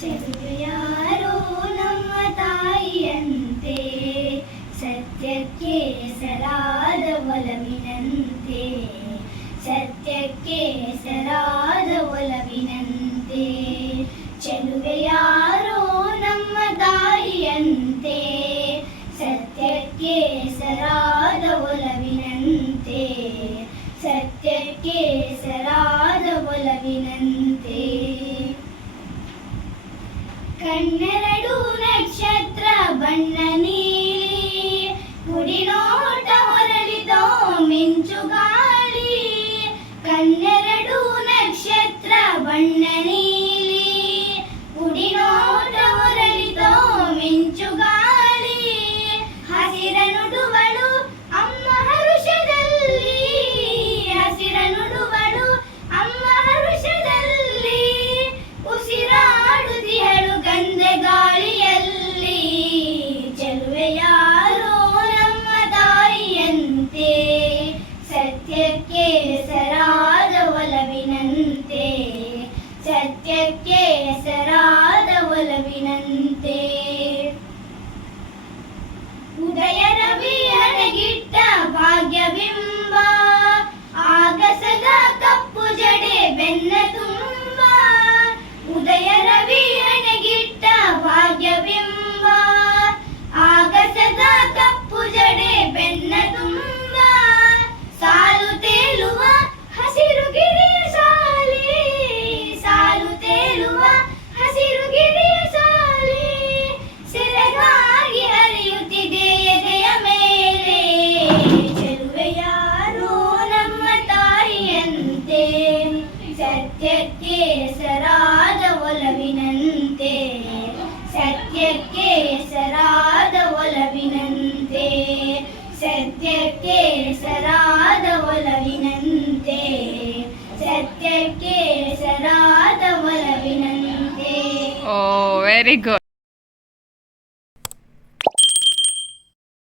ಚದುರಿಯಾರೋ ನಮ್ಮ ತಾಯಿಯಂತೆ ಸತ್ಯಕ್ಕೆ ಸರಾದ ಒಲವಿನಂತೆ ಸತ್ಯಕ್ಕೆ ಸರಾದ ಒಲವಿನಂತೆ ಚೆಲುವೆಯಾರೋ ನಮ್ಮ ತಾಯಿಯಂತೆ ಸತ್ಯಕ್ಕೆ ಸರಾದ ಒಲವಿನಂತೆ ಸತ್ಯಕ್ಕೆ ಸರಾದ ಒಲವಿನಂತೆ ಕಣ್ಣೆರಡು ನಕ್ಷತ್ರ ಬಣ್ಣ ನೀಲಿ ಕುಡಿನೋಟ ಹೊರಳಿತೋ ಮಿಂಚು ಗಾಳಿ ಕಣ್ಣೆರಡು ನಕ್ಷತ್ರ ಬಣ್ಣ ನೀಲಿ ಸತ್ಯಕ್ಕೆ ಸರಾದ ಒಲವಿನಂತೆ ಸತ್ಯಕ್ಕೆ ಸರಾದ ಒಲವಿನಂತೆ ಉದಯ ರವಿ ಹಣಗಿಟ್ಟ ಭಾಗ್ಯಬಿಂಬ ಆಗಸದ ಕಪ್ಪು ಜಡೆ ಬೆನ್ನ ಸತ್ಯಕ್ಕೆ ಹೆಸರಾದ ಒಲವಿನಂತೆ ಸತ್ಯಕ್ಕೆ ಹೆಸರಾದ ಒಲವಿನಂತೆ ಸತ್ಯಕ್ಕೆ ಹೆಸರಾದ ಒಲವಿನಂತೆ ಸತ್ಯಕ್ಕೆ ಹೆಸರಾದ ಒಲವಿನಂತೆ ಓ, ವೆರಿ ಗುಡ್.